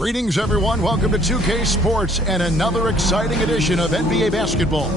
Greetings, everyone. Welcome to 2K Sports and another exciting edition of NBA basketball.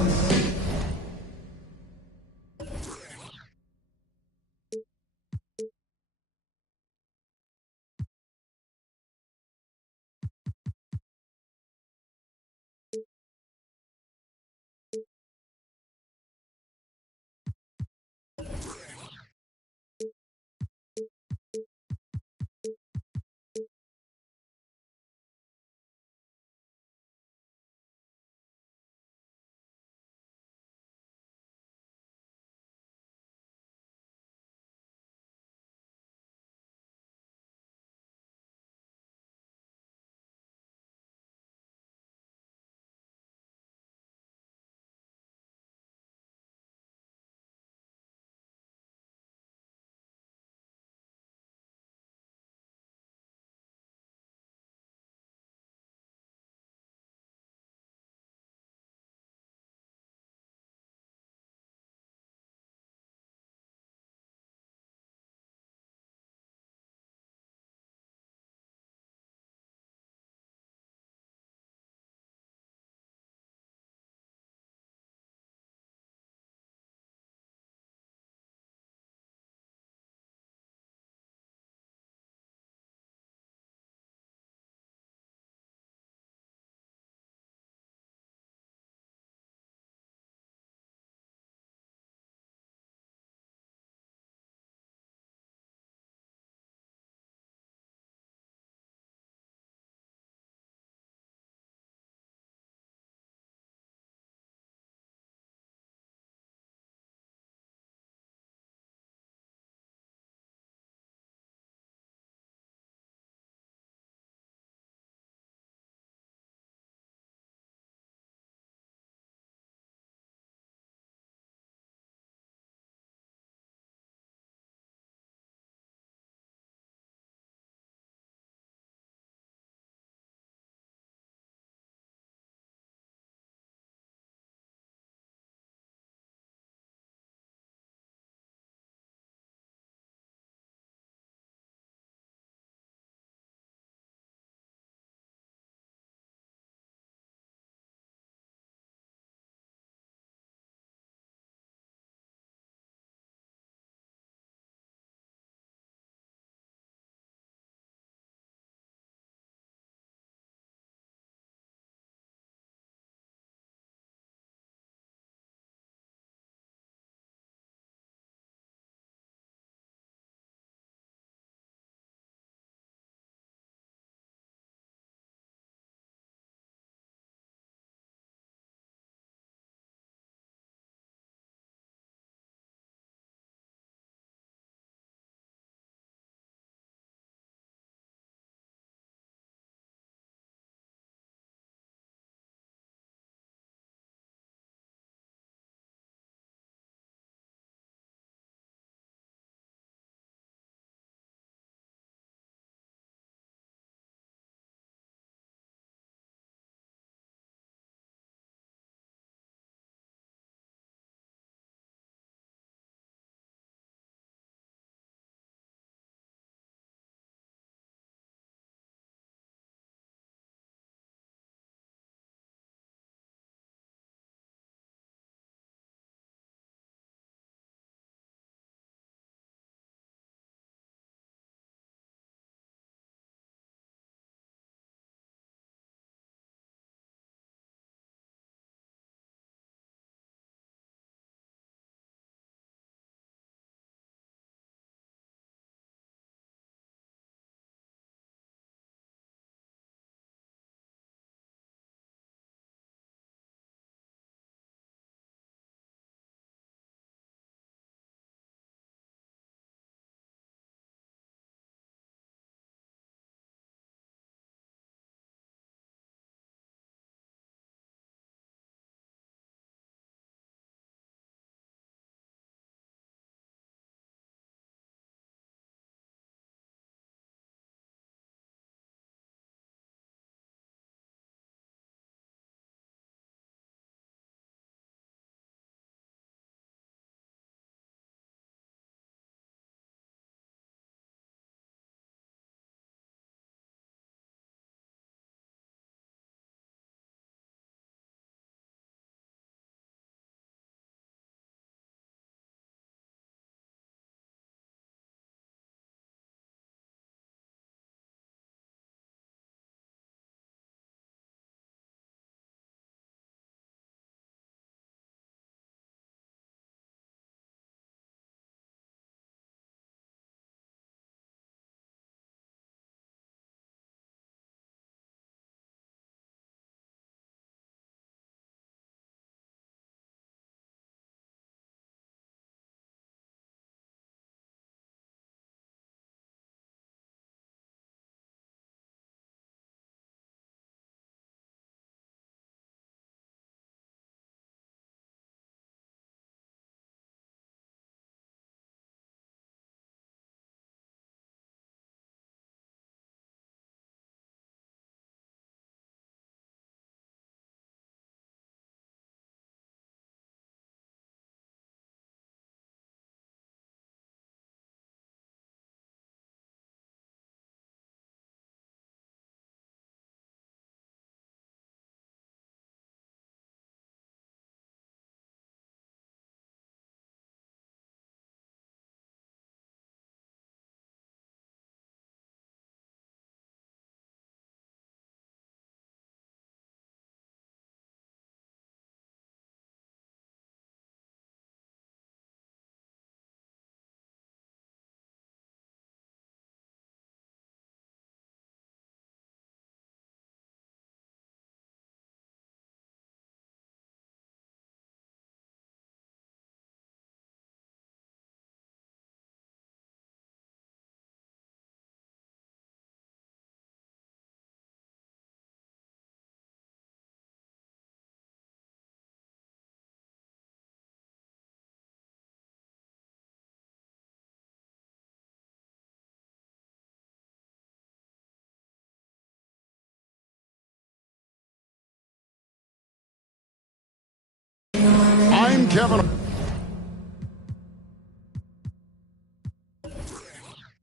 Kevin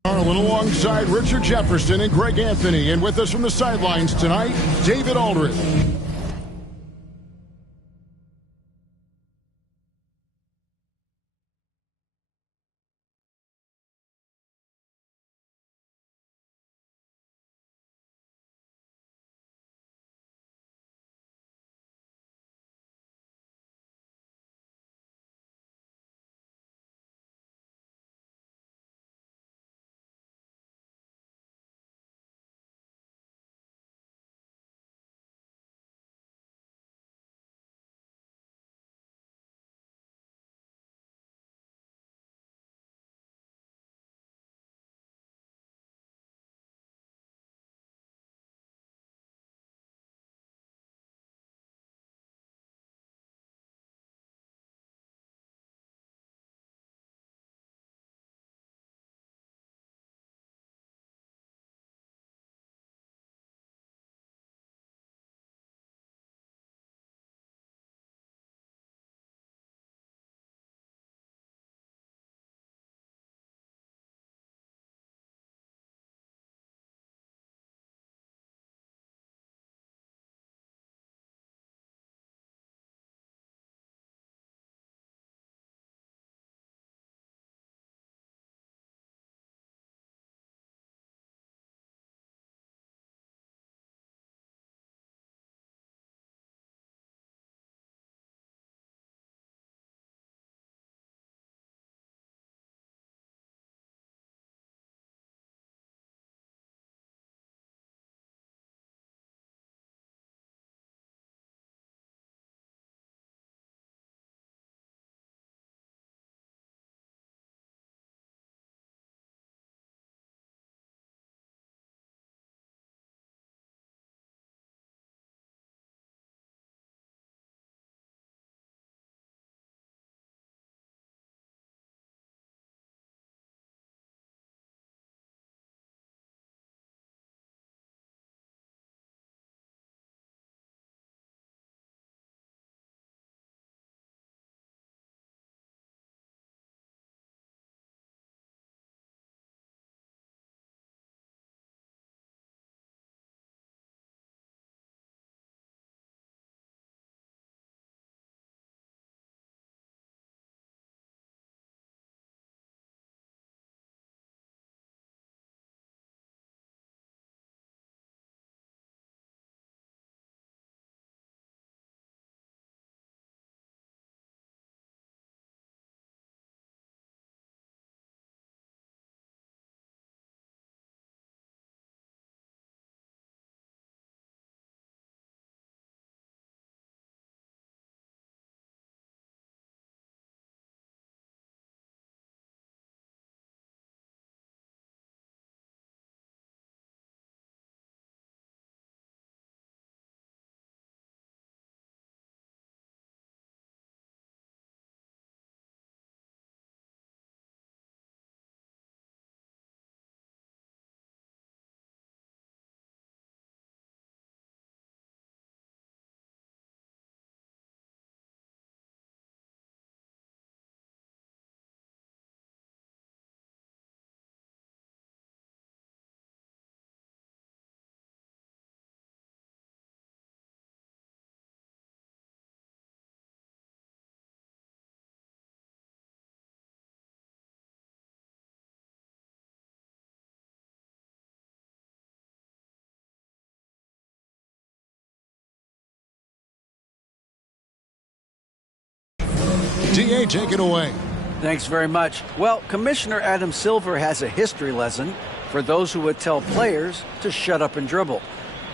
Harlan alongside Richard Jefferson and Greg Anthony. And with us from the sidelines tonight, David Aldridge. DA, take it away. Thanks very much. Well, Commissioner Adam Silver has a history lesson for those who would tell players to shut up and dribble.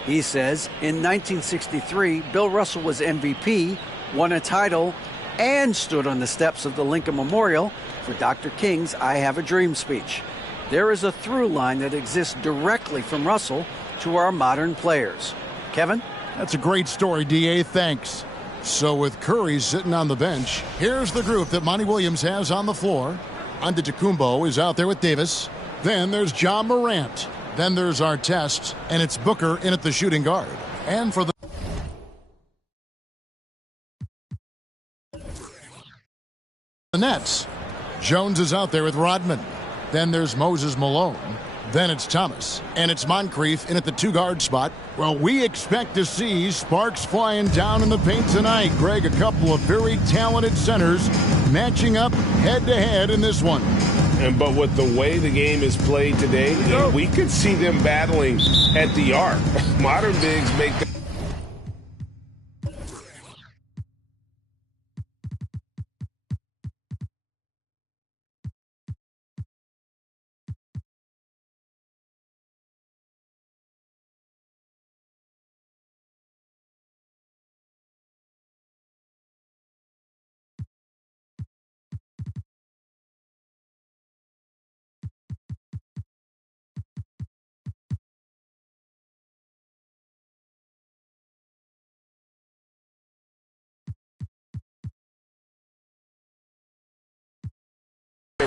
He says in 1963, Bill Russell was MVP, won a title, and stood on the steps of the Lincoln Memorial for Dr. King's I Have a Dream speech. There is a through line that exists directly from Russell to our modern players. Kevin? That's a great story, DA. Thanks. So with Curry sitting on the bench, here's the group that Monty Williams has on the floor. Antetokounmpo is out there with Davis. Then there's Ja Morant. Then there's Artest, and it's Booker in at the shooting guard. And for the the Nets. Jones is out there with Rodman. Then there's Moses Malone. Then it's Thomas. And it's Moncrief in at the two-guard spot. Well, we expect to see sparks flying down in the paint tonight. Greg, a couple of very talented centers matching up head-to-head in this one. But with the way the game is played today, we could see them battling at the arc. Modern bigs make the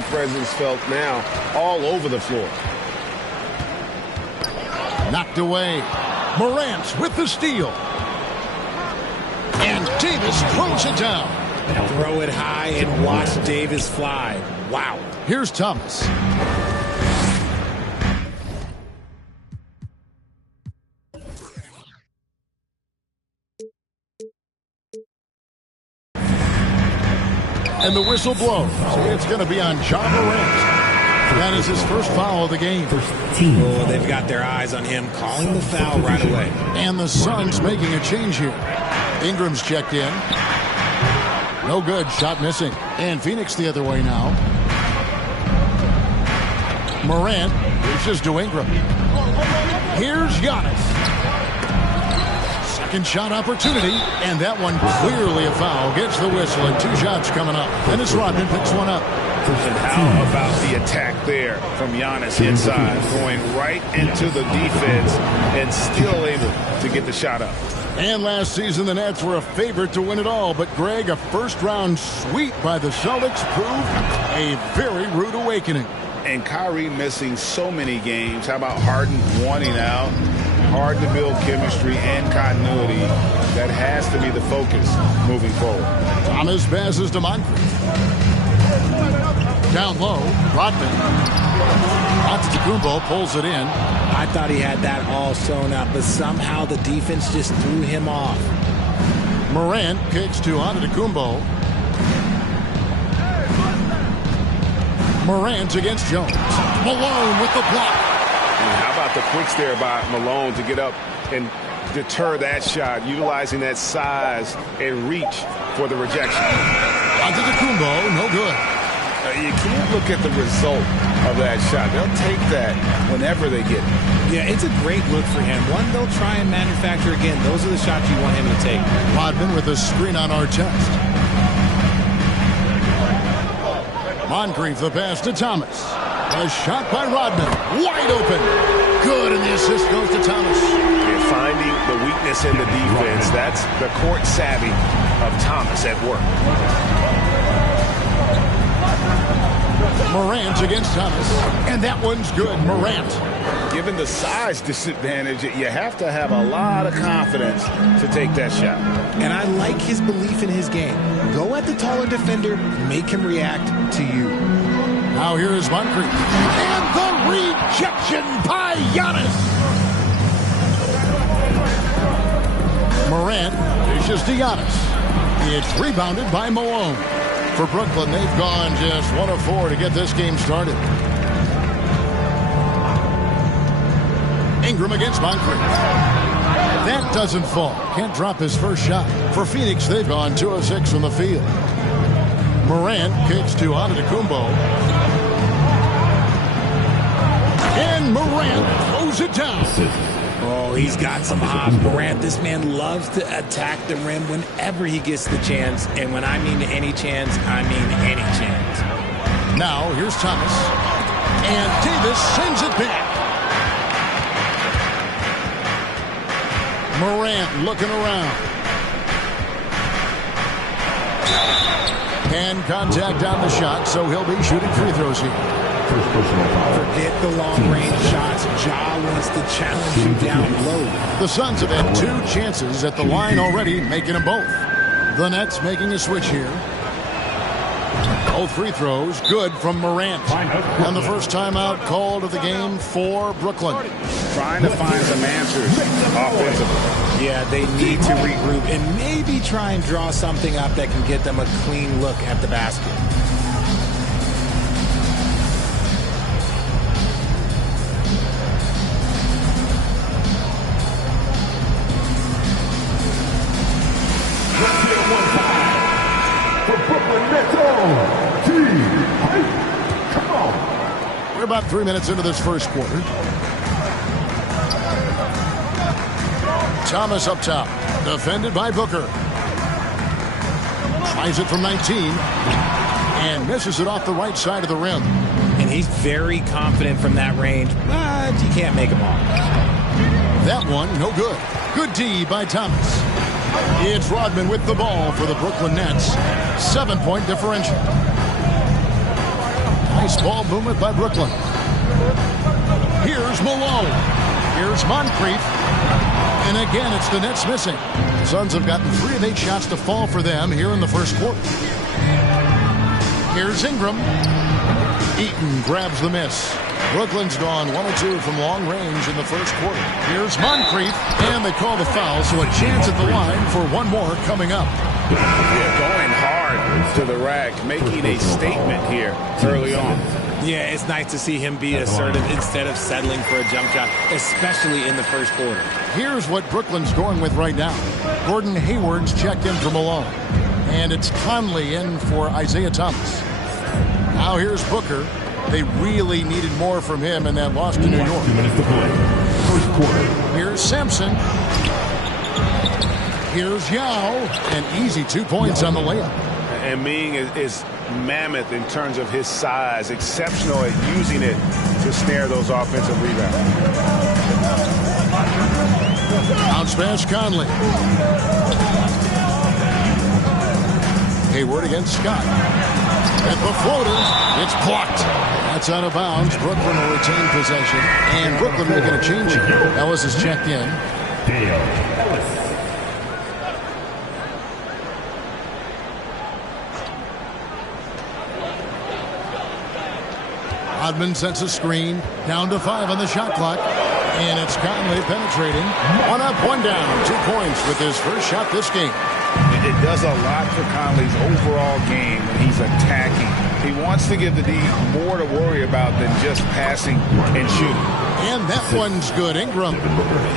presence felt now all over the floor. Knocked away. Morant with the steal. And Davis throws it down. Throw it high and watch Davis fly. Wow. Here's Thomas. And the whistle blows. It's going to be on Ja Morant. That is his first foul of the game. Oh, they've got their eyes on him, calling the foul right away. And the Suns making a change here. Ingram's checked in. No good. Shot missing. And Phoenix the other way now. Morant reaches to Ingram. Here's Giannis. Second shot opportunity, and that one clearly a foul. Gets the whistle, and two shots coming up. And as Rodman picks one up. And how about the attack there from Giannis inside, going right into the defense and still able to get the shot up. And last season, the Nets were a favorite to win it all. But, Greg, a first-round sweep by the Celtics proved a very rude awakening. And Kyrie missing so many games. How about Harden wanting out? Hard to build chemistry and continuity. That has to be the focus moving forward. Thomas passes to Moncrief. Down low, Rodman. Antetokounmpo pulls it in. I thought he had that all sewn up, but somehow the defense just threw him off. Morant kicks to Antetokounmpo. Morant against Jones. Malone with the block. And how about the quicks there by Malone to get up and deter that shot, utilizing that size and reach for the rejection. Antetokounmpo, no good. You can't look at the result of that shot. They'll take that whenever they get it. Yeah, it's a great look for him. One they'll try and manufacture again. Those are the shots you want him to take. Rodman with a screen on Artest. Moncrief the pass to Thomas. A shot by Rodman. Wide open. Good, and the assist goes to Thomas. And finding the weakness in the defense, that's the court savvy of Thomas at work. Morant against Thomas. And that one's good. Morant. Given the size disadvantage, you have to have a lot of confidence to take that shot. And I like his belief in his game. Go at the taller defender, make him react to you. Now here is Moncrief. And the rejection by Giannis. Morant dishes to Giannis. It's rebounded by Malone. For Brooklyn, they've gone just 1 of 4 to get this game started. Ingram against Moncrief. That doesn't fall. Can't drop his first shot. For Phoenix, they've gone 2 of 6 from the field. Morant kicks to Antetokounmpo. And Morant throws it down. Oh, he's got some hops. Morant, this man loves to attack the rim whenever he gets the chance. And when I mean any chance, I mean any chance. Now, here's Thomas. And Davis sends it back. Morant looking around. Hand contact on the shot, so he'll be shooting free throws here. Forget the long-range shots. Ja wants to challenge him down low. The Suns have had 2 chances at the line already, making them both. The Nets making a switch here. Both free throws good from Morant. And the first timeout called of the game for Brooklyn. Trying to find some answers offensively. Yeah, they need to regroup and maybe try and draw something up that can get them a clean look at the basket. We're about 3 minutes into this first quarter. Thomas up top, defended by Booker. Tries it from 19 and misses it off the right side of the rim. And he's very confident from that range, but you can't make him off. That one, no good. Good D by Thomas. It's Rodman with the ball for the Brooklyn Nets. 7-point differential. Nice ball movement by Brooklyn. Here's Malone. Here's Moncrief. And again, it's the Nets missing. The Suns have gotten 3 of 8 shots to fall for them here in the first quarter. Here's Ingram. Eaton grabs the miss. Brooklyn's gone 1 of 2 from long range in the first quarter. Here's Moncrief, and they call the foul, so a chance at the line for one more coming up. Yeah, going hard to the rack, making a statement here early on. Yeah, it's nice to see him be assertive instead of settling for a jump shot, especially in the first quarter. Here's what Brooklyn's going with right now. Gordon Hayward's checked in for Malone. And it's Conley in for Isaiah Thomas. Now here's Booker. They really needed more from him in that loss to New York. 2 minutes to play. First quarter. Here's Sampson. Here's Yao. An easy 2 points on the layup. And Ming is mammoth in terms of his size, exceptional at using it to snare those offensive rebounds. Bounce pass Conley. Hayward against Scott. At the floater, it's blocked. That's out of bounds. Brooklyn will retain possession. And Brooklyn making a change here. Ellis is checked in. Dale Ellis. Rodman sets a screen. Down to 5 on the shot clock. And it's Conley penetrating. 1 up, 1 down. 2 points with his first shot this game. It does a lot for Conley's overall game when he's attacking. He wants to give the D more to worry about than just passing and shooting. And that one's good. Ingram.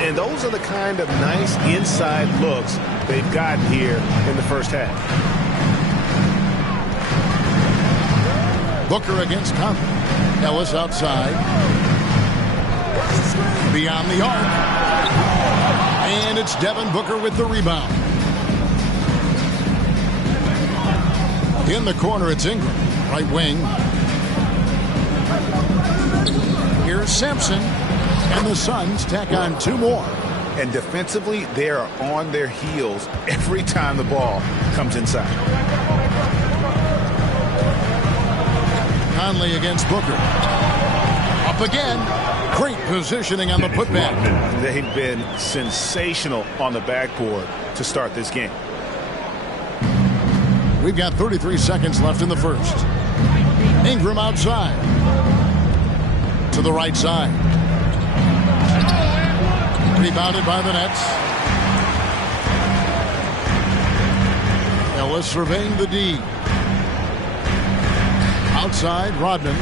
And those are the kind of nice inside looks they've gotten here in the first half. Booker against Conley. Ellis outside. Beyond the arc. And it's Devin Booker with the rebound. In the corner, it's Ingram. Right wing. Here's Sampson. And the Suns tack on 2 more. And defensively, they are on their heels every time the ball comes inside. Conley against Booker. Up again. Great positioning on the putback. They've been sensational on the backboard to start this game. We've got 33 seconds left in the first. Ingram outside. To the right side. Rebounded by the Nets. Ellis surveying the D. Outside, Rodman.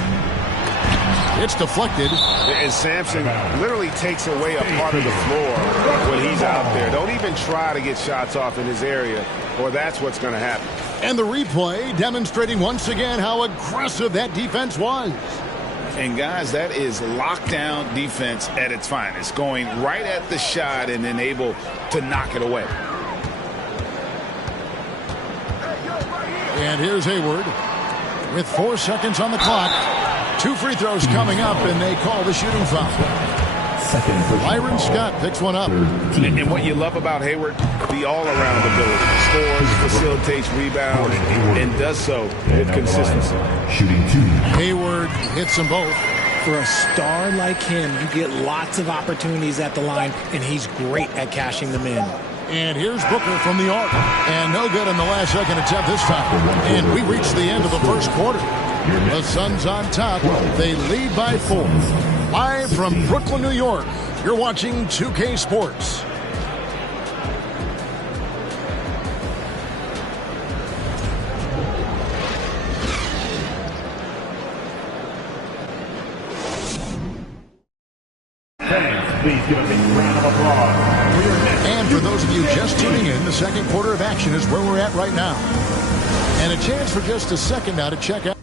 It's deflected. And Sampson literally takes away a part of the floor when he's out there. Don't even try to get shots off in his area, or that's what's going to happen. And the replay demonstrating once again how aggressive that defense was. And guys, that is lockdown defense at its finest, going right at the shot and then able to knock it away. And here's Hayward with 4 seconds on the clock. 2 free throws coming up, and they call the shooting foul. Byron Scott picks one up. And what you love about Hayward, the all-around ability. Scores, facilitates, rebounds, and does so with consistency. Shooting 2. Hayward hits them both. For a star like him, you get lots of opportunities at the line, and he's great at cashing them in. And here's Booker from the arc. And no good in the last second attempt this time. And we reached the end of the first quarter. The Suns on top. They lead by 4. Live from Brooklyn, New York, you're watching 2K Sports. Please give a big round of applause. And for those of you just tuning in, the second quarter of action is where we're at right now. And a chance for just a second now to check out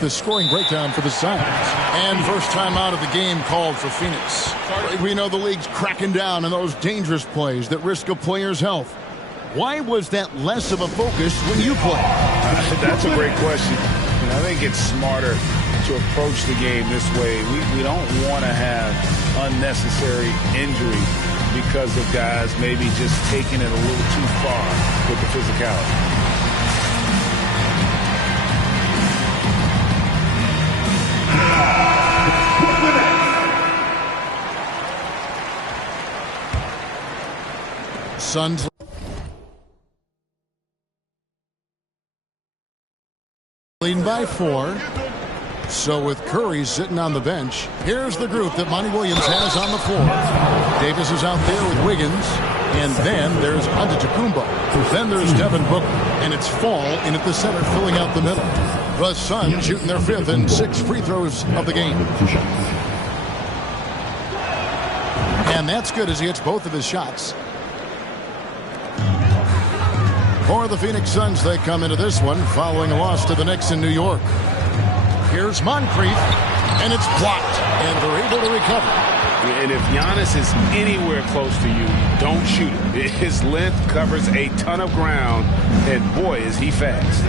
the scoring breakdown for the Suns. And first time out of the game called for Phoenix. We know the league's cracking down on those dangerous plays that risk a player's health. Why was that less of a focus when you play? That's a great question. I think it's smarter to approach the game this way. We don't want to have unnecessary injury because of guys maybe just taking it a little too far with the physicality. Suns leading by 4. So with Curry sitting on the bench, here's the group that Monty Williams has on the floor. Davis is out there with Wiggins. And then there's Antetokounmpo. Then there's Devin Booker. And it's Fall in at the center, filling out the middle. The Suns shooting their 5th and 6th free throws of the game. And that's good as he hits both of his shots. For the Phoenix Suns, they come into this one following a loss to the Knicks in New York. Here's Moncrief, and it's blocked, and they're able to recover. And if Giannis is anywhere close to you, don't shoot it. His length covers a ton of ground, and boy, is he fast.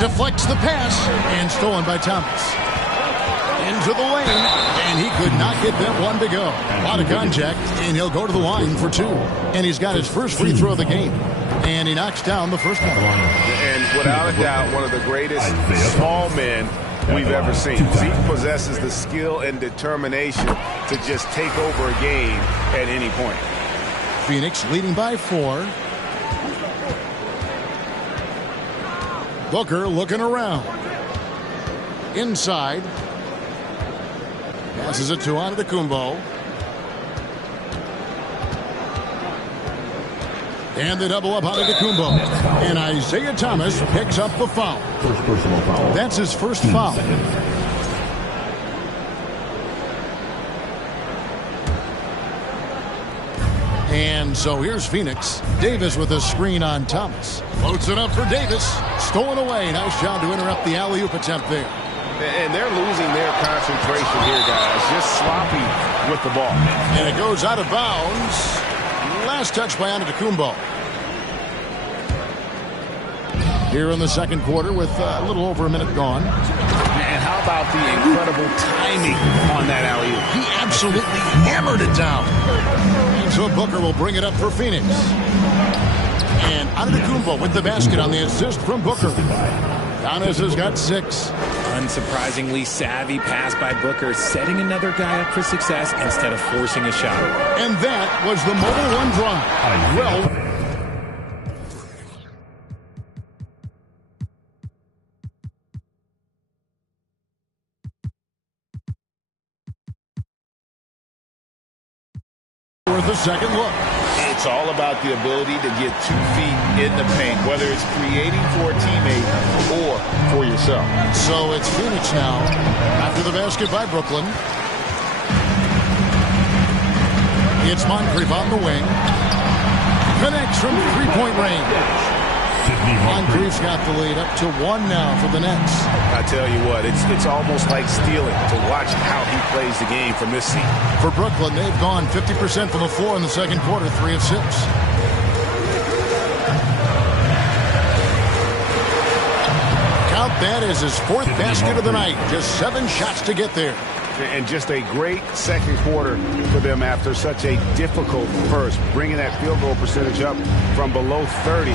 Deflects the pass, and stolen by Thomas. Into the lane, and he could not get that one to go. A lot of contact, and he'll go to the line for 2. And he's got his first free throw of the game. And he knocks down the first one. And without a doubt, one of the greatest small men we've ever seen. He possesses the skill and determination to just take over a game at any point. Phoenix leading by 4. Booker looking around. Inside. Passes it to Antetokounmpo. And they double up Antetokounmpo. And Isaiah Thomas picks up the foul. First personal foul. That's his first foul. And so here's Phoenix. Davis with a screen on Thomas. Floats it up for Davis. Stolen away. Nice job to interrupt the alley-oop attempt there. And they're losing their concentration here, guys. Just sloppy with the ball. And it goes out of bounds. Last touch by Antetokounmpo. Here in the second quarter with a little over a minute gone. And how about the incredible timing on that alley-oop? He absolutely hammered it down. And so Booker will bring it up for Phoenix. And Antetokounmpo with the basket on the assist from Booker. Giannis has got 6. Unsurprisingly savvy pass by Booker, setting another guy up for success instead of forcing a shot. And that was the Mobile One drive. Well, worth a second look. It's all about the ability to get 2 feet in the paint, whether it's creating for a teammate or for yourself. So it's Phoenix now after the basket by Brooklyn. It's Moncrief on the wing. Connects from 3-point range. Moncrief's got the lead up to 1 now for the Nets. I tell you what, it's almost like stealing to watch how he plays the game from this seat. For Brooklyn, they've gone 50% from the floor in the second quarter, 3 of 6. Count that as his 4th basket of the night. Just 7 shots to get there. And just a great second quarter for them after such a difficult first, bringing that field goal percentage up from below 30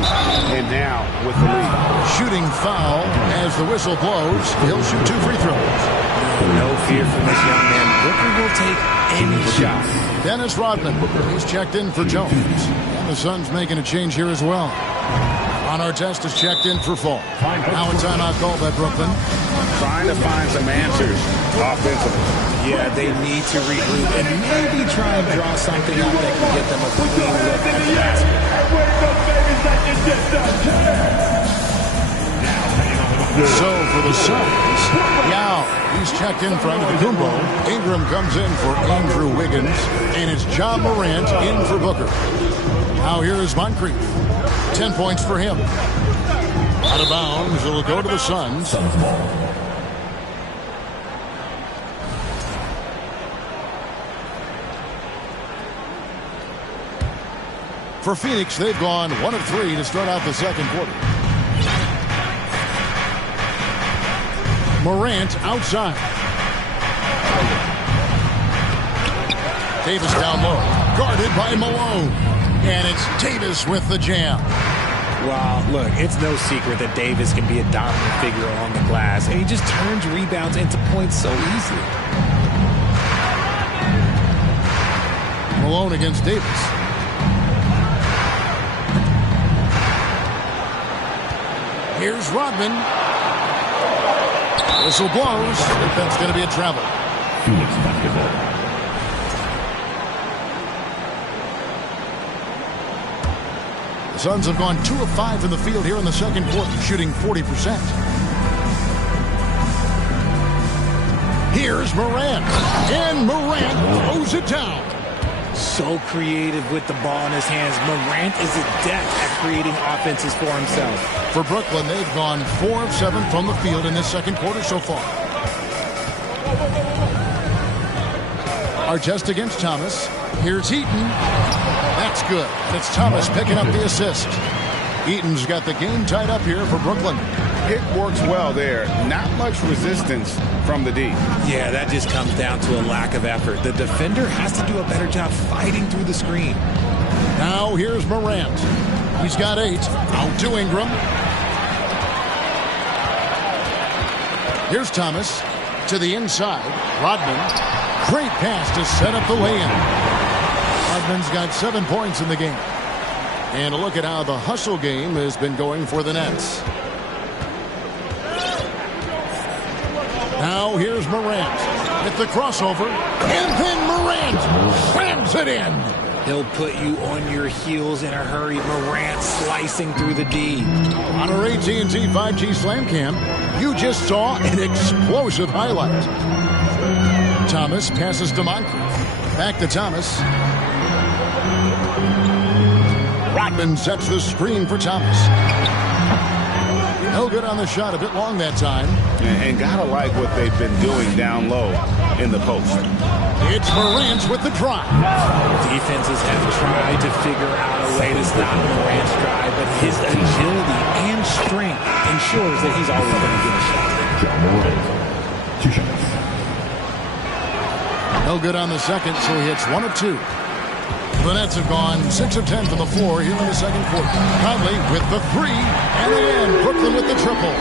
and now with the lead. Shooting foul as the whistle blows. He'll shoot 2 free throws. No fear from this young man. Booker will take any shot. Dennis Rodman, he's checked in for Jones. And the Suns making a change here as well. Ron Artest is checked in for Fall. Now a timeout call by Brooklyn. Trying to find some answers offensively. Yeah, they need to regroup and maybe try and draw something up that can get them a clean look at the basket. So for the Suns, Yao, he's checked in for Antetokounmpo. Ingram comes in for Andrew Wiggins, and it's John Morant in for Booker. Now here is Moncrief. 10 points for him. Out of bounds, it'll go to the Suns. For Phoenix, they've gone 1 of 3 to start out the second quarter. Morant outside. Davis down low. Guarded by Malone. And it's Davis with the jam. Well, look, it's no secret that Davis can be a dominant figure on the glass. And he just turns rebounds into points so easily. Malone against Davis. Here's Rodman. Whistle blows. I think that's going to be a travel. Phoenix basketball. The Suns have gone 2 of 5 from the field here in the second quarter, shooting 40%. Here's Morant. And Morant throws it down. So creative with the ball in his hands. Morant is adept at creating offenses for himself. For Brooklyn, they've gone 4 of 7 from the field in this second quarter so far. Artest against Thomas. Here's Eaton. That's good. And it's Thomas picking up the assist. Eaton's got the game tied up here for Brooklyn. Pick works well there. Not much resistance from the D. Yeah, that just comes down to a lack of effort. The defender has to do a better job fighting through the screen. Now here's Morant. He's got 8. Out to Ingram. Here's Thomas to the inside. Rodman. Great pass to set up the lay-in. Rodman's got 7 points in the game. And a look at how the hustle game has been going for the Nets. Now here's Morant with the crossover. And then Morant slams it in. He'll put you on your heels in a hurry. Morant slicing through the D. On our AT&T 5G Slam Cam, you just saw an explosive highlight. Thomas passes to Moncrief. Back to Thomas. Rodman sets the screen for Thomas. No good on the shot, a bit long that time. And gotta like what they've been doing down low in the post. It's Morant with the drive. Defenses have tried to figure out a way to stop Morant's drive, but his agility and strength ensures that he's always going to get a shot. John Morant. 2 shots. No good on the second, so he hits 1 of 2. The Nets have gone 6 of 10 from the floor here in the second quarter. Conley with the 3, and again, Brooklyn with the triple.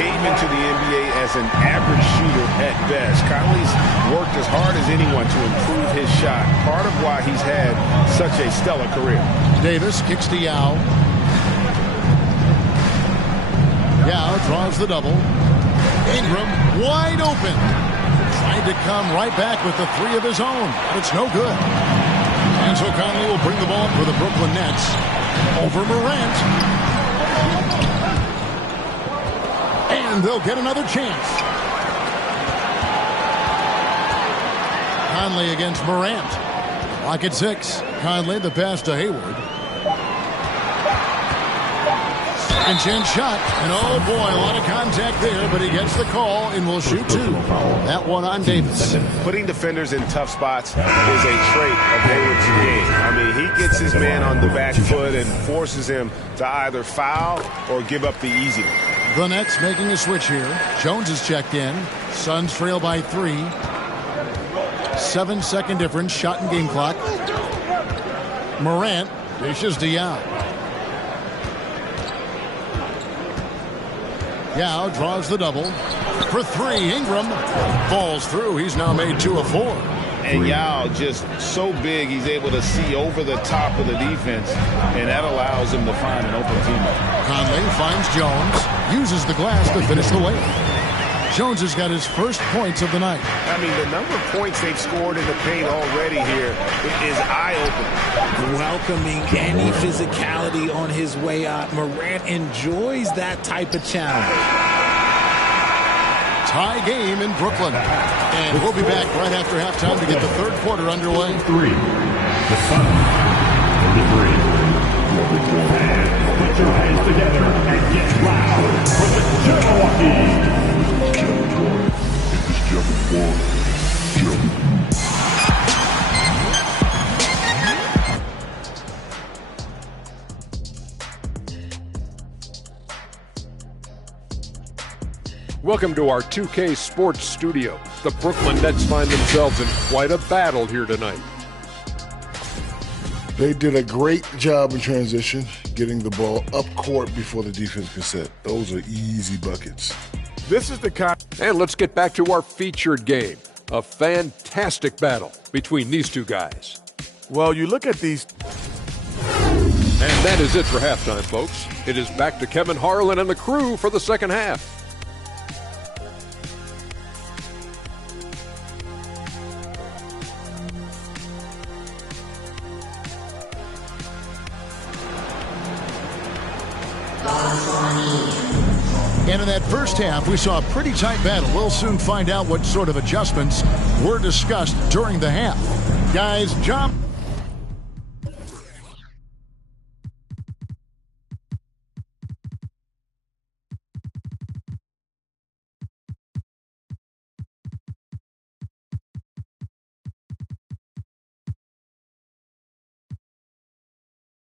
Came into the NBA as an average shooter at best. Conley's worked as hard as anyone to improve his shot. Part of why he's had such a stellar career. Davis kicks to Yao. Yao draws the double. Ingram wide open. Tried to come right back with the 3 of his own, but it's no good. And so Conley will bring the ball up for the Brooklyn Nets. Over Morant. And they'll get another chance. Conley against Morant. Clock at 6. Conley the pass to Hayward. Second chance shot. And oh boy, a lot of contact there, but he gets the call and will shoot 2. That one on Davis. Putting defenders in tough spots is a trait of Hayward's game. I mean, he gets his man on the back foot and forces him to either foul or give up the easy one. The Nets making a switch here. Jones is checked in. Suns trail by 3. 7-second difference. Shot and game clock. Morant dishes to Yao. Yao draws the double. For three, Ingram falls through. He's now made 2 of 4. And Yao just so big, he's able to see over the top of the defense, and that allows him to find an open teammate. Conley finds Jones, uses the glass to finish the layup. Jones has got his first points of the night. I mean, the number of points they've scored in the paint already here is eye-opening. Welcoming any physicality on his way up. Morant enjoys that type of challenge. Tie game in Brooklyn. And we'll be back right after halftime to get the third quarter underway. 3. The Suns. 33. And put your hands together and get loud for the Milwaukee. Welcome to our 2K Sports Studio. The Brooklyn Nets find themselves in quite a battle here tonight. They did a great job in transition, getting the ball up court before the defense can set. Those are easy buckets. This is the kind. And let's get back to our featured game. A fantastic battle between these two guys. Well, you look at these. And that is it for halftime, folks. It is back to Kevin Harlan and the crew for the second half. And in that first half, we saw a pretty tight battle. We'll soon find out what sort of adjustments were discussed during the half. Guys, John.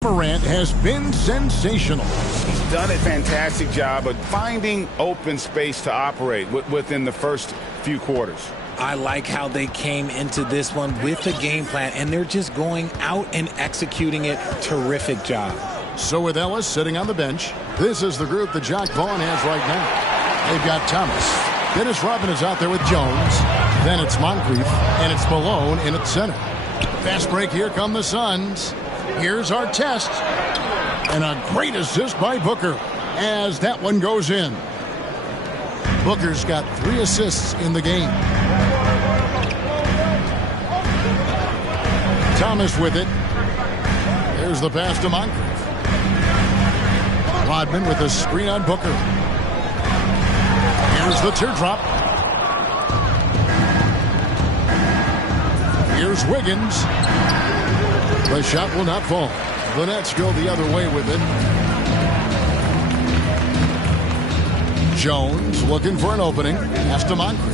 Morant has been sensational. He's done a fantastic job of finding open space to operate within the first few quarters. I like how they came into this one with a game plan, and they're just going out and executing it. Terrific job. So with Ellis sitting on the bench, this is the group that Jacque Vaughn has right now. They've got Thomas. Dennis Rodman is out there with Jones. Then it's Moncrief, and it's Malone in at center. Fast break, here come the Suns. Here's our test. And a great assist by Booker as that one goes in. Booker's got 3 assists in the game. Thomas with it. There's the pass to Moncrief. Rodman with a screen on Booker. Here's the teardrop. Here's Wiggins. The shot will not fall. The Nets go the other way with it. Jones looking for an opening. Pass to Moncrief.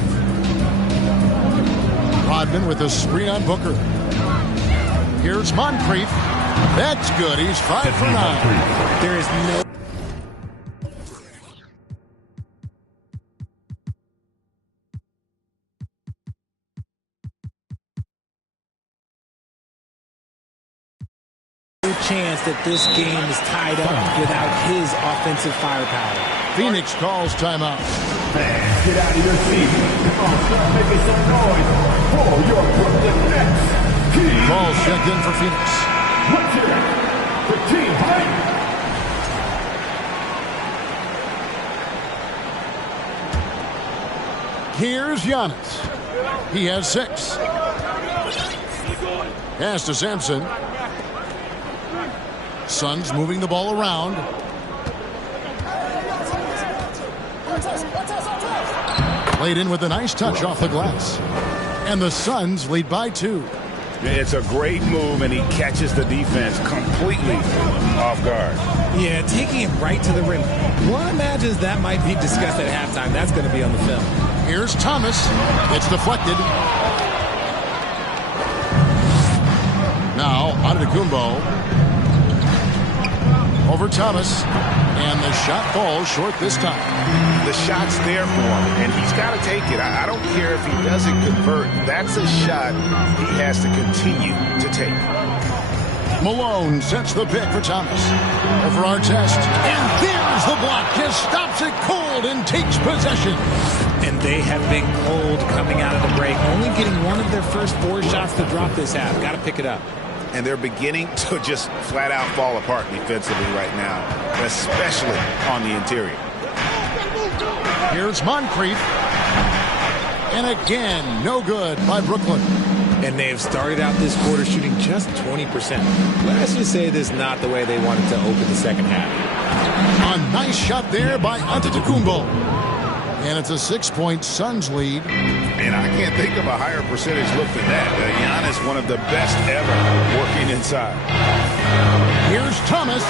Rodman with a screen on Booker. Here's Moncrief. That's good. He's 5 for 9. There is no... chance that this game is tied up without his offensive firepower. Phoenix calls timeout. Fans, get out of your seats. Come on, start making some noise for your Brooklyn Nets. Ball checked in for Phoenix. Let's hear it for Team Hype. Here's Giannis. He has 6. Pass to Sampson. Suns moving the ball around. Played in with a nice touch off the glass. And the Suns lead by 2. It's a great move, and he catches the defense completely off guard. Yeah, taking it right to the rim. One imagines that might be discussed at halftime. That's going to be on the film. Here's Thomas. It's deflected. Now, Antetokounmpo. Over Thomas, and the shot falls short this time. The shot's there for him, and he's got to take it. I don't care if he doesn't convert. That's a shot he has to continue to take. Malone sets the pick for Thomas. Over Artest. And there's the block. Just stops it cold and takes possession. And they have been cold coming out of the break. Only getting one of their first 4 shots to drop this half. Got to pick it up. And they're beginning to just flat out fall apart defensively right now, especially on the interior. Here's Moncrief. And again, no good by Brooklyn. And they have started out this quarter shooting just 20%. Let's just say this is not the way they wanted to open the second half. A nice shot there by Antetokounmpo. And it's a 6-point Suns lead. And I can't think of a higher percentage look than that. Giannis, one of the best ever working inside. Here's Thomas.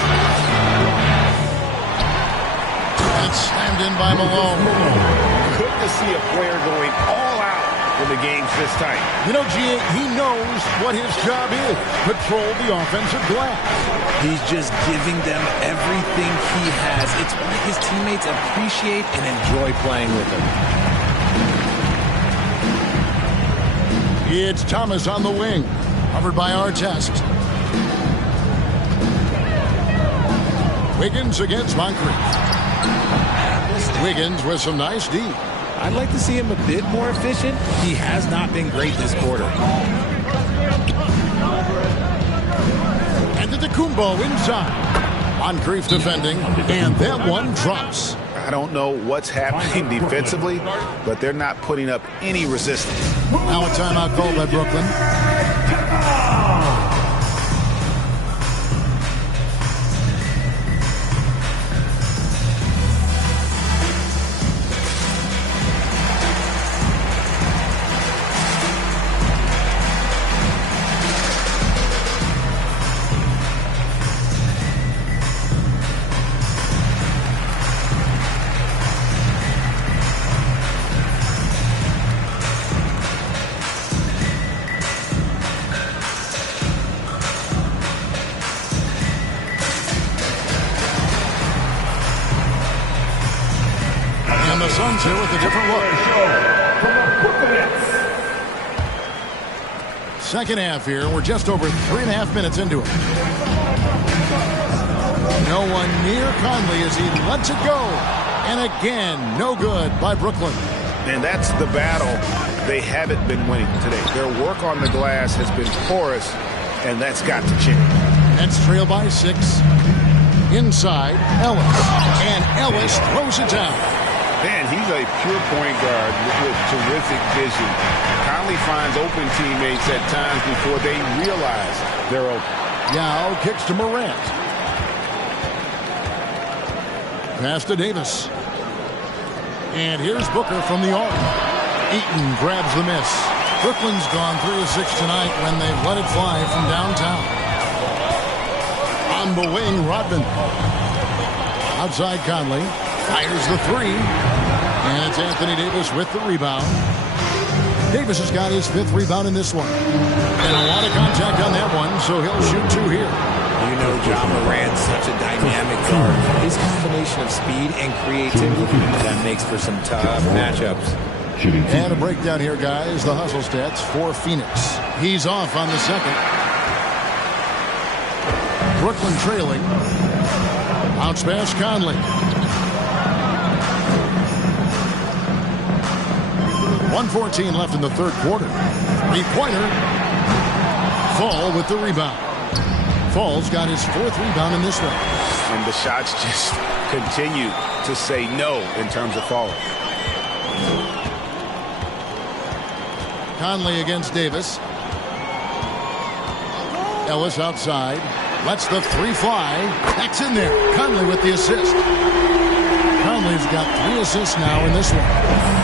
And slammed in by Malone. Good to see a player going all out when the game's this tight. You know, G.A., he knows what his job is. Control the offensive glass. He's just giving them everything he has. It's why his teammates appreciate and enjoy playing with him. It's Thomas on the wing. Covered by Artest. Wiggins against Moncrief. Wiggins with some nice D. I'd like to see him a bit more efficient. He has not been great this quarter. And Antetokounmpo inside. Moncrief defending, and that one drops. I don't know what's happening defensively, but they're not putting up any resistance. Now a timeout called by Brooklyn. The Suns here with a different look. Second half here. We're just over 3.5 minutes into it. No one near Conley as he lets it go. And again, no good by Brooklyn. And that's the battle they haven't been winning today. Their work on the glass has been porous, and that's got to change. Nets trail by 6. Inside, Ellis. And Ellis throws it down. Man, he's a pure point guard with terrific vision. Conley finds open teammates at times before they realize they're open. Yao kicks to Morant. Pass to Davis. And here's Booker from the arc. Eaton grabs the miss. Brooklyn's gone 3 of 6 tonight when they've let it fly from downtown. On the wing, Rodman. Outside Conley. Fires the 3. And it's Anthony Davis with the rebound. Davis has got his 5th rebound in this one. And a lot of contact on that one, so he'll shoot 2 here. You know Ja Morant's such a dynamic guard. His combination of speed and creativity, that makes for some tough matchups. And a breakdown here, guys. The hustle stats for Phoenix. He's off on the second. Brooklyn trailing. Bounce pass Conley. 1:14 left in the third quarter. 3-pointer. Fall with the rebound. Fall's got his 4th rebound in this one. And the shots just continue to say no in terms of falling. Conley against Davis. Ellis outside. Lets the 3 fly. That's in there. Conley with the assist. Conley's got 3 assists now in this one.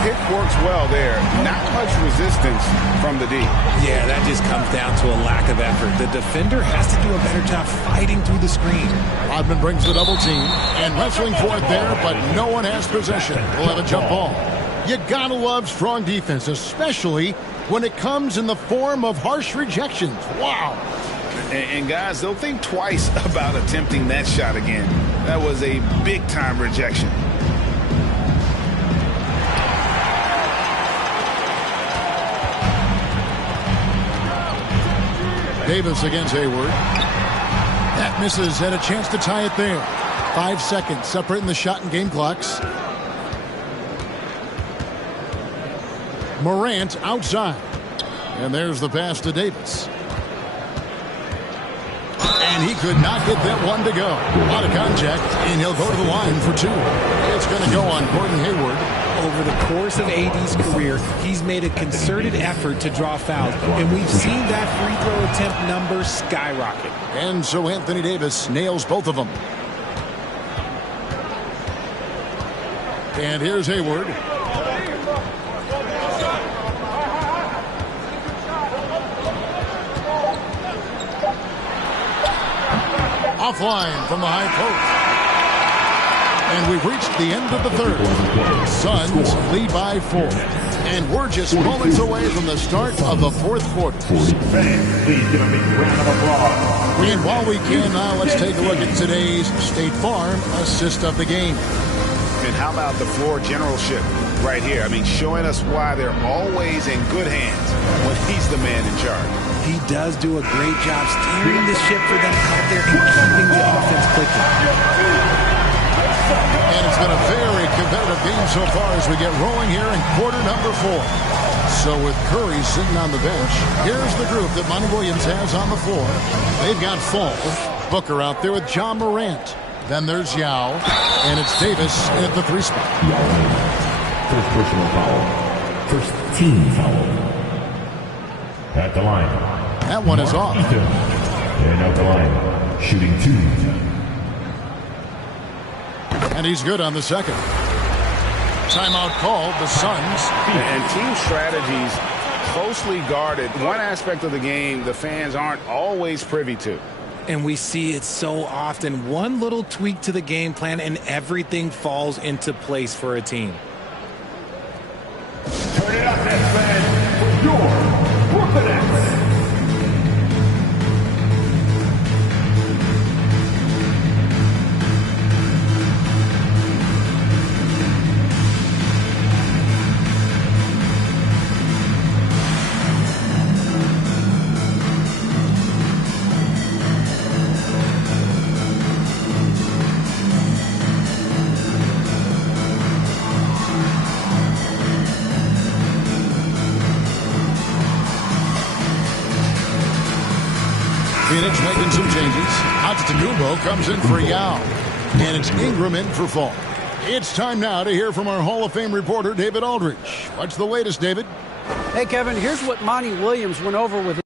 It works well there. Not much resistance from the D. Yeah, that just comes down to a lack of effort. The defender has to do a better job fighting through the screen. Rodman brings the double team and wrestling for it there, but no one has possession. We'll have a jump ball. You gotta love strong defense, especially when it comes in the form of harsh rejections. Wow. And guys, they'll think twice about attempting that shot again. That was a big-time rejection. Davis against Hayward. That misses, and a chance to tie it there. 5 seconds separating the shot and game clocks. Morant outside. And there's the pass to Davis. And he could not get that one to go. A lot of contact, and he'll go to the line for 2. It's going to go on Gordon Hayward. Over the course of AD's career, he's made a concerted effort to draw fouls, and we've seen that free throw attempt number skyrocket. And so Anthony Davis nails both of them. And here's Hayward. Offline from the high post. And we've reached the end of the third. Suns lead by 4. And we're just moments away from the start of the fourth quarter. Fans, please give a big round of applause. And while we can now, let's take a look at today's State Farm assist of the game. And how about the floor generalship right here? I mean, showing us why they're always in good hands when he's the man in charge. He does do a great job steering the ship for them out there and keeping the offense clicking. And it's been a very competitive game so far as we get rolling here in quarter number 4. So with Curry sitting on the bench, here's the group that Monty Williams has on the floor. They've got Fall, Booker out there with John Morant. Then there's Yao, and it's Davis at the 3 spot. First personal foul. First team foul. At the line. That one is off. And at the line, shooting 2. And he's good on the second. Timeout called, the Suns. And team strategies closely guarded. One aspect of the game the fans aren't always privy to. And we see it so often. One little tweak to the game plan and everything falls into place for a team. Turn it up, Nets fans, for your Brooklyn Nets. Phoenix making some changes. Antetokounmpo comes in for Yao. And it's Ingram in for Fall. It's time now to hear from our Hall of Fame reporter, David Aldridge. What's the latest, David? Hey, Kevin, here's what Monty Williams went over with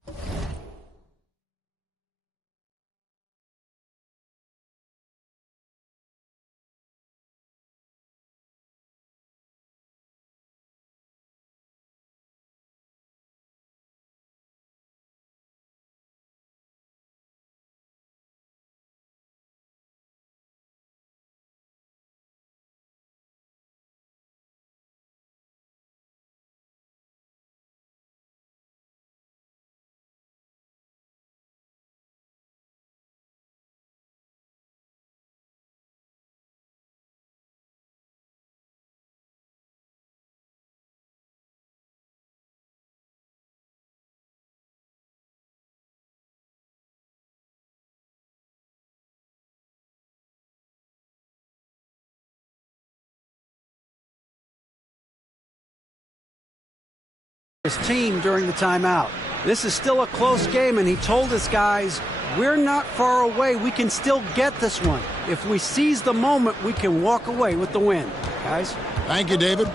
his team during the timeout. This is still a close game, and he told his guys, we're not far away. We can still get this one. If we seize the moment, we can walk away with the win. Guys? Thank you, David.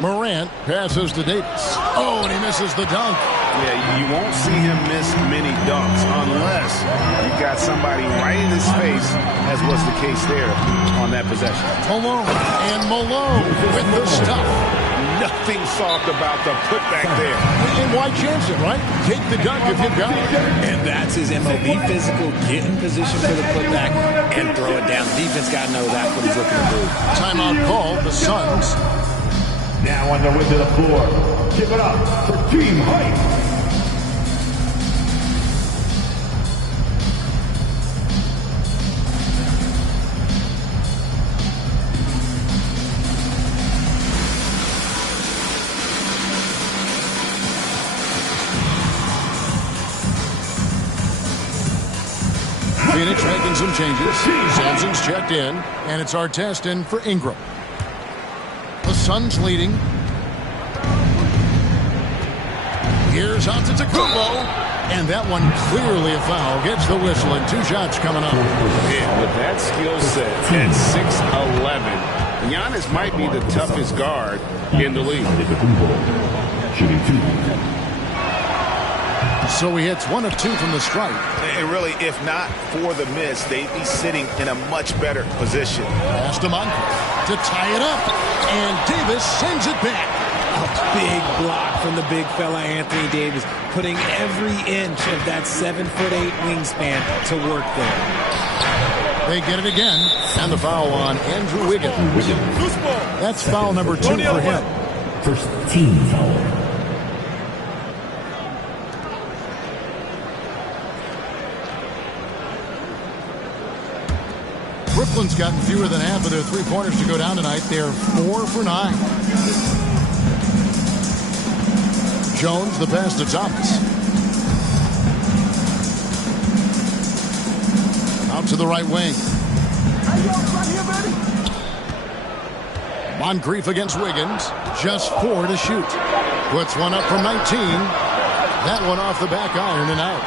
Morant passes to Davis. Oh, and he misses the dunk. Yeah, you won't see him miss many dunks unless you've got somebody right in his face, as was the case there on that possession. Malone with the stuff. Nothing soft about the putback there. And why chance it, right? Take the dunk if you've got it. And that's his MO. Be physical, get in position for the putback, and throw it down. Defense got to know that's what he's looking to do. Timeout called, the Suns. Now on their way to the floor. Give it up for Team Hype. Phoenix making some changes. Sampson's checked in, and it's Artest in for Ingram. The Suns leading. Here's Antetokounmpo, and that one clearly a foul. Gets the whistle, and 2 shots coming up. And with that skill set at 6'11", Giannis might be the toughest guard in the league. Shooting 2. So he hits 1 of 2 from the stripe. And really, if not for the miss, they'd be sitting in a much better position. Pass to Moncrief to tie it up, and Davis sends it back. A big block from the big fella Anthony Davis, putting every inch of that 7'8" wingspan to work there. They get it again, and the foul on Andrew Wiggins. That's foul number 2 for him. First team foul. Brooklyn's gotten fewer than half of their three-pointers to go down tonight. They're 4 for 9. Jones, the pass to Thomas. Out to the right wing. Moncrief against Wiggins. Just 4 to shoot. Puts one up from 19. That one off the back iron and out.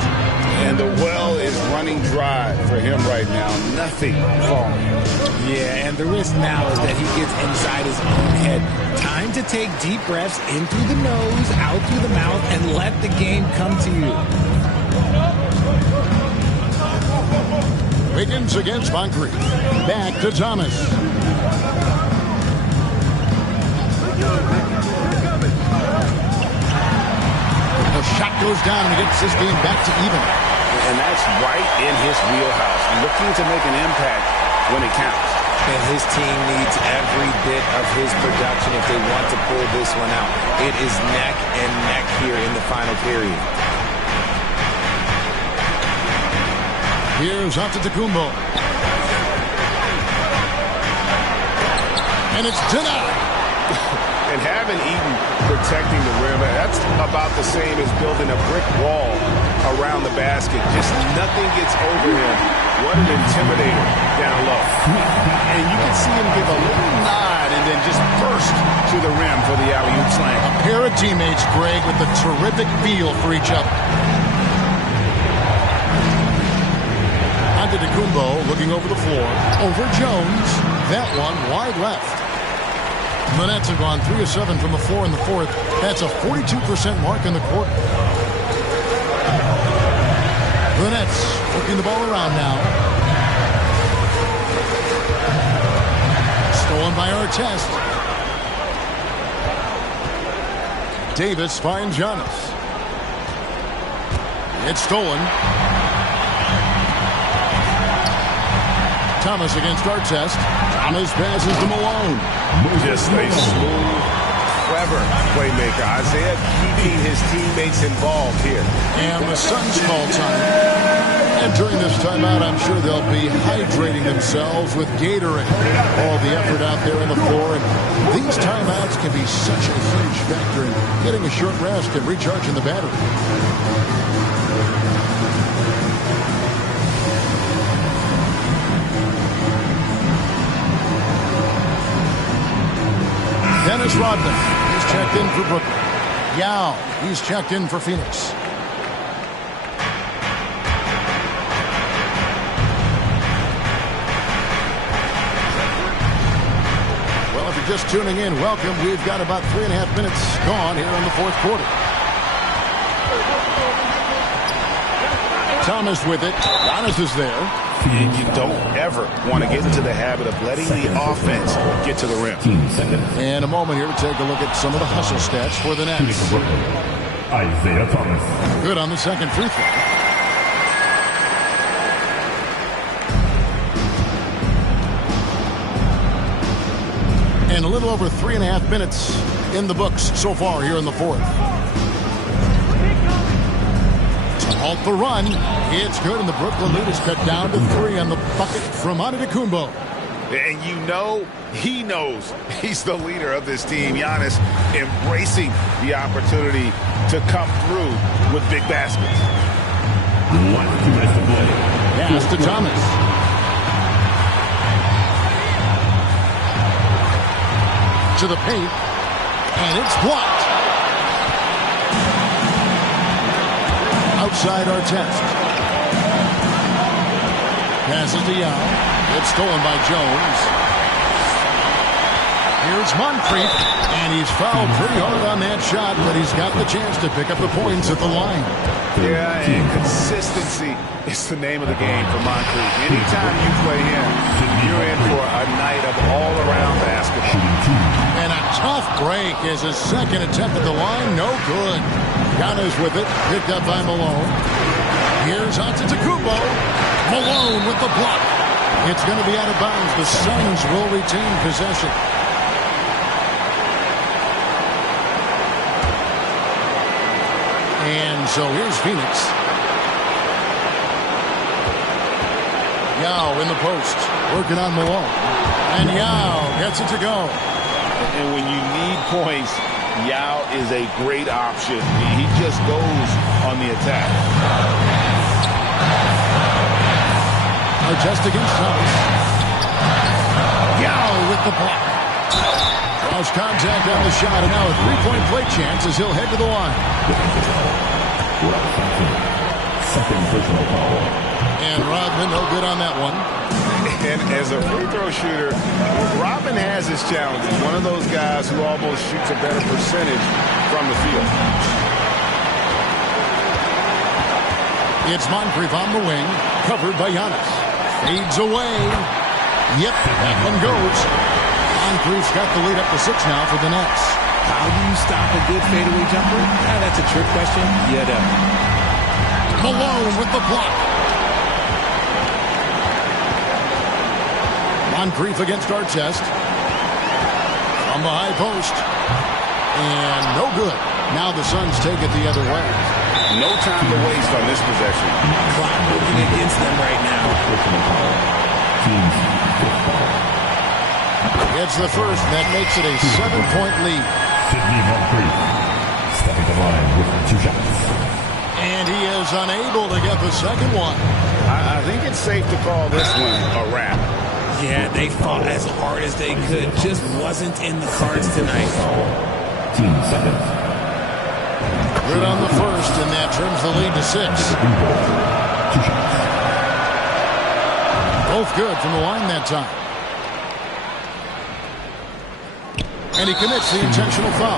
And the well is running dry for him right now. Nothing falling. Yeah, and the risk now is that he gets inside his own head. Time to take deep breaths in through the nose, out through the mouth, and let the game come to you. Wiggins against Moncrief. Back to Thomas. The shot goes down and he gets this game back to even. And that's right in his wheelhouse. Looking to make an impact when it counts. And his team needs every bit of his production if they want to pull this one out. It is neck and neck here in the final period. Here's Antetokounmpo. And it's denied. And having Eaton protecting the rim, that's about the same as building a brick wall around the basket. Just nothing gets over him. What an intimidator down low. And you can see him give a little nod and then just burst to the rim for the alley-oop slam. A pair of teammates, Greg, with a terrific feel for each other. Antetokounmpo looking over the floor. Over Jones. That one wide left. The Nets have gone 3 of 7 from the floor in the fourth. That's a 42% mark in the quarter. The Nets working the ball around now. Stolen by Artest. Davis finds Giannis. It's stolen. Thomas against Artest. Thomas passes to Malone. Just a smooth, clever playmaker. Isaiah keeping his teammates involved here. And the Suns call time. And during this timeout, I'm sure they'll be hydrating themselves with Gatorade. All the effort out there on the floor. And these timeouts can be such a huge factor in getting a short rest and recharging the battery. Dennis Rodman, he's checked in for Brooklyn. Yao, he's checked in for Phoenix. Well, if you're just tuning in, welcome. We've got about 3.5 minutes gone here in the fourth quarter. Thomas with it. Giannis is there. And you don't ever want to get into the habit of letting the offense get to the rim. And a moment here to take a look at some of the hustle stats for the Nets. Isaiah Thomas. Good on the second free throw. And a little over 3.5 minutes in the books so far here in the fourth. Halt the run. It's good, and the Brooklyn lead is cut down to 3 on the bucket from Antetokounmpo. And you know, he knows he's the leader of this team. Giannis embracing the opportunity to come through with big baskets. 1 2 minutes to play. Pass to Thomas. To the paint. And it's blocked. Outside Artest. Passes to Yao. It's stolen by Jones. Here's Moncrief. And he's fouled pretty hard on that shot, but he's got the chance to pick up the points at the line. Yeah, and consistency is the name of the game for Moncrief. Anytime you play him, you're in for a night of all-around basketball. And a tough break is his second attempt at the line. No good. Giannis with it. Picked up by Malone. Here's Antetokounmpo. Malone with the block. It's going to be out of bounds. The Suns will retain possession. And so here's Phoenix. Yao in the post. Working on Malone. And Yao gets it to go. And when you need points, Yao is a great option. He just goes on the attack. Artest against Thomas. Yao with the block. Lost contact on the shot, and now a three-point play chance as he'll head to the line. Second personal foul. And Rodman, no good on that one. And as a free throw shooter, Rodman has his challenges. One of those guys who almost shoots a better percentage from the field. It's Moncrief on the wing, covered by Giannis. Fades away. Yep, that one goes. Moncrief's got the lead up to 6 now for the Nets. How do you stop a good fadeaway jumper? That's a trick question. You don't. Malone with the block. Moncrief against Artest. From the high post. And no good. Now the Suns take it the other way. No time to waste on this possession. Clock working against them right now. It's the first. That makes it a 7-point lead. Sidney Moncrief stepping to the line with 2 shots. And he is unable to get the second one. I think it's safe to call this one a wrap. Yeah, they fought as hard as they could. Just wasn't in the cards tonight. 10 seconds. Good on the first, and that trims the lead to 6. 2 shots. Both good from the line that time. And he commits the intentional foul.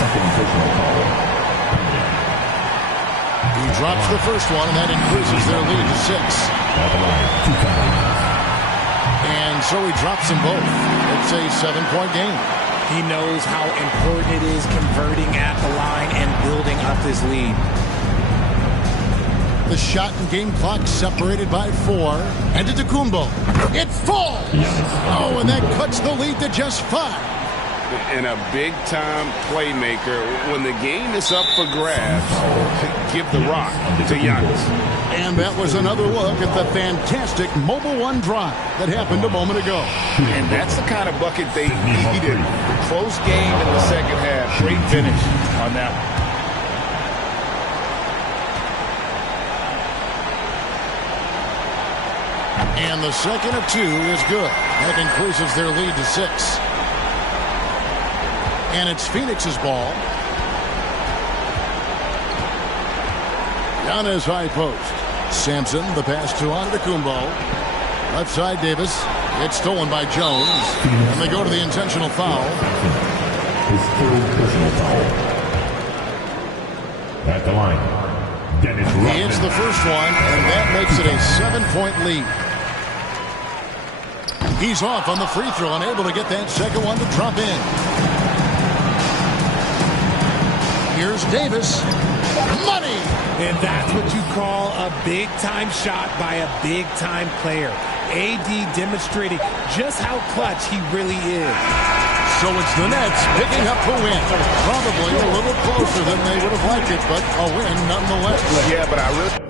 Second personal foul. He drops the first one, and that increases their lead to 6. And so he drops them both. It's a 7-point game. He knows how important it is converting at the line and building up this lead. The shot and game clock separated by 4. And Antetokounmpo. It falls! Oh, and that cuts the lead to just 5. And a big-time playmaker. When the game is up for grabs, give the rock to Giannis. And that was another look at the fantastic Mobile One drive that happened a moment ago. And that's the kind of bucket they needed. Close game in the second half. Great finish on that one. And the second of 2 is good. That increases their lead to 6. And it's Phoenix's ball. Giannis high post. Sampson, the pass to Antetokounmpo. Left side Davis. It's stolen by Jones. And they go to the intentional foul. His third personal foul. At the line, Dennis Rodman. He hits the first one, and that makes it a 7-point lead. He's off on the free throw, unable to get that second one to drop in. Here's Davis. Money! And that's what you call a big-time shot by a big-time player. AD demonstrating just how clutch he really is. So it's the Nets picking up the win. Probably a little closer than they would have liked it, but a win nonetheless. Yeah, but I really...